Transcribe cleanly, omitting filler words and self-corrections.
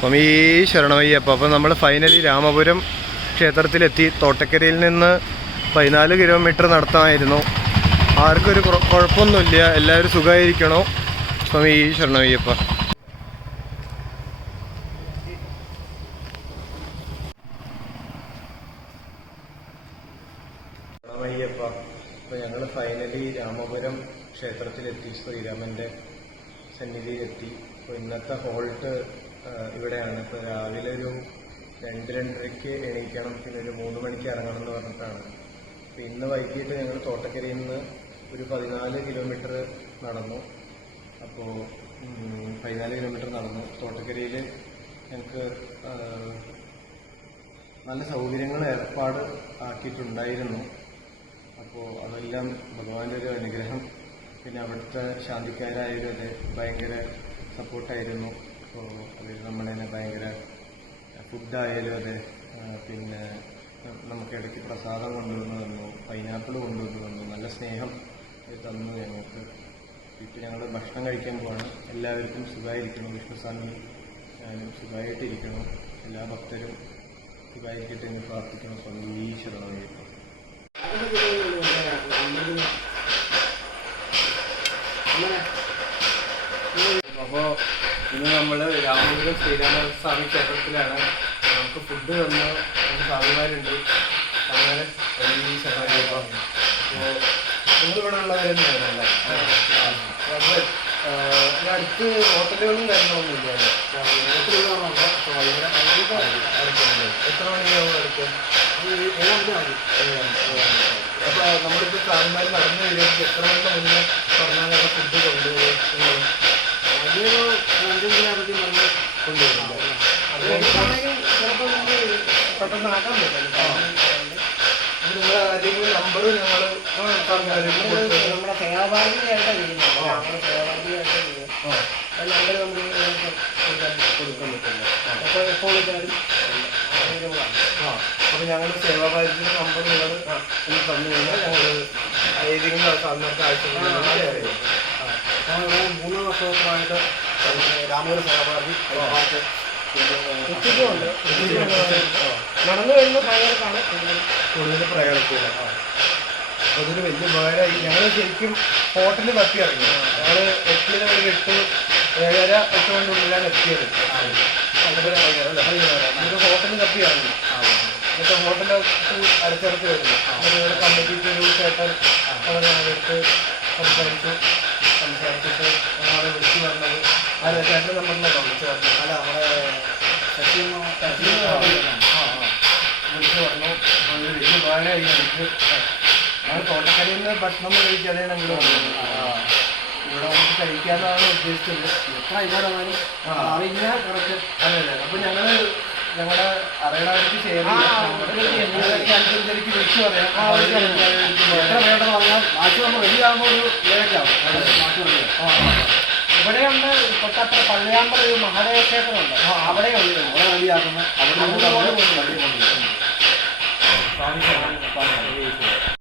സ്വാമി ശരണമയ്യപ്പ. അപ്പോൾ നമ്മൾ ഫൈനലി രാമപുരം ക്ഷേത്രത്തിലെത്തി. തോട്ടക്കരയിൽ നിന്ന് 14 കിലോമീറ്റർ നടത്താമായിരുന്നു. ആർക്കൊരു കുഴപ്പമൊന്നുമില്ല, എല്ലാവരും സുഖമായിരിക്കണോ. സ്വാമി ശരണമയ്യപ്പ. ശരണമയ്യപ്പ. അപ്പോൾ ഞങ്ങൾ ഫൈനലി രാമപുരം ക്ഷേത്രത്തിലെത്തി, ശ്രീരാമൻ്റെ സന്നിധിയിലെത്തി. അപ്പോൾ ഇന്നത്തെ ഹോൾട്ട് ഇവിടെയാണ്. ഇപ്പോൾ രാവിലെ ഒരു 2-2:30 എണീക്കണം, പിന്നെ ഒരു 3 മണിക്ക് ഇറങ്ങണം എന്ന് പറഞ്ഞിട്ടാണ്. അപ്പോൾ ഇന്ന് വൈകിട്ട് ഞങ്ങൾ തോട്ടക്കരയിൽ നിന്ന് ഒരു 14 കിലോമീറ്റർ നടന്നു. അപ്പോൾ 14 കിലോമീറ്റർ നടന്നു. തോട്ടക്കരയിൽ ഞങ്ങൾക്ക് നല്ല സൗകര്യങ്ങൾ ഏർപ്പാട് ആക്കിയിട്ടുണ്ടായിരുന്നു. അപ്പോൾ അതെല്ലാം ഭഗവാന്റെ ഒരു അനുഗ്രഹം. പിന്നെ അവിടുത്തെ ശാന്തിക്കാരായാലും അതെ ഭയങ്കര സപ്പോർട്ടായിരുന്നു. അപ്പോൾ അതിൽ നമ്മളതിനെ ഭയങ്കര ഫുഡായാലും അതെ, പിന്നെ നമുക്ക് ഇടയ്ക്ക് പ്രസാദം കൊണ്ടുവന്ന് തന്നു, പൈനാപ്പിൾ കൊണ്ടുവന്ന് തന്നു, നല്ല സ്നേഹം തന്നു ഞങ്ങൾക്ക്. ഇപ്പോൾ ഞങ്ങൾ ഭക്ഷണം കഴിക്കാൻ പോവാണ്. എല്ലാവർക്കും സുഖമായിരിക്കണം, വിഷ്ണുസ്വാമി ഞാനും സുഖമായിട്ടിരിക്കണം, എല്ലാ ഭക്തരും സുഖമായിരിക്കട്ടെ എന്ന് പ്രാർത്ഥിക്കണം. സ്വാമി ശരണമയ്യപ്പ. അപ്പോൾ ഇന്ന് നമ്മൾ രാമപുരം ശ്രീരാമസ്വാമി ക്ഷേത്രത്തിലാണ്. നമുക്ക് ഫുഡ് തന്ന രണ്ട് സ്വാമിമാരുണ്ട്. അങ്ങനെ വലിയ ശരണമയ്യപ്പ. അപ്പോൾ നിങ്ങളിവിടെ ഉള്ളവരെന്നാണല്ലേ? അപ്പോൾ അടുത്ത് ഹോട്ടലുകളും കാര്യങ്ങളൊന്നും ഇല്ല. ഹോട്ടലുകളാണോ? അപ്പോൾ വളരെ എത്ര മണിയാവും അടുത്ത്? അപ്പോൾ നമ്മളിപ്പോൾ സ്വാമിമാർ നടന്നു വരുമ്പോൾ എത്ര മണിക്ക് മുന്നേ പറഞ്ഞാൽ ഫുഡ് കൊണ്ടുപോകും? പെട്ടെന്ന് ആക്കാൻ പറ്റില്ല. നിങ്ങൾ ആരെങ്കിലും നമ്പർ ഞങ്ങൾ നമ്മുടെ സേവാഭാരതിയായിട്ടാണ് ഇരിക്കുന്നത്. നമ്മുടെ സേവാഭാരതിയായിട്ട് നമ്പർ നമുക്ക് കൊടുക്കാൻ പറ്റില്ല. അപ്പോൾ എപ്പോൾ വിളിച്ചാലും അപ്പോൾ ഞങ്ങൾ സേവാഭാരതിയുടെ നമ്പർ നിങ്ങൾ ഒന്ന് തന്നു കഴിഞ്ഞാൽ ഞങ്ങൾ ഏതെങ്കിലും അന്നത്തെ ആവശ്യങ്ങൾ 3 വർഷമായിട്ട് രാമപുരം സേവാഭാരതി നടന്നു വരുന്ന പ്രയാണക്കാണ് കൂടുതൽ പ്രയാണിക്കുക. അതൊരു വലിയ ഉപകാരമായി. ഞങ്ങൾ ശരിക്കും ഹോട്ടലിൽ തപ്പി ഇറങ്ങി. ഞങ്ങൾ 8 ഒരു 8-7:30 കൊണ്ടുള്ളിലാണ് എത്തിയത്. എന്നിട്ട് ഹോട്ടലിൽ തപ്പി ഇറങ്ങി. എന്നിട്ട് ഹോട്ടലിൽ അടുത്തടുത്ത് വരുന്നു. എന്നിട്ട് കമ്മിറ്റിക്ക് ഒരു ചേട്ടൻ അവിടെ ഞങ്ങളെടുത്ത് സംസാരിച്ചിട്ട് ഞങ്ങളെ വിളിച്ചു പറഞ്ഞത് അല്ല ചേട്ടൻ നമ്പറിലാണ് വിളിച്ചു പറഞ്ഞത്. അല്ല നമ്മുടെ വിളിച്ചു പറഞ്ഞു. ഒരു വലിയ ഉപകാരമായി എനിക്ക്. ഞങ്ങൾ തോട്ടക്കരയിൽ നിന്ന് ഭക്ഷണം കഴിക്കാതെയാണെങ്കിലും ഇവിടെ നമുക്ക് കഴിക്കാമെന്നാണ് ഉദ്ദേശിച്ചത്. എത്ര ഇതാണെന്നാലും കുറച്ച് അതെ അതെ. അപ്പോൾ ഞങ്ങൾ ഞങ്ങളുടെ അറിയണവർക്ക് ഷെയർ അനുസരിച്ച് വിളിച്ചു പറയാം. എത്ര വേണ്ട പറഞ്ഞാൽ ബാക്കി നമ്മൾ റെഡിയാകുമ്പോൾ ഒരു 7 ഇവിടെയുണ്ട്. തൊട്ടപ്പുറ പള്ളിയാമ്പ ഒരു മഹാദേവ ക്ഷേത്രമുണ്ട്. അവിടെയുണ്ട് അവിടെ റെഡിയാക്കുന്നത്. അവിടെ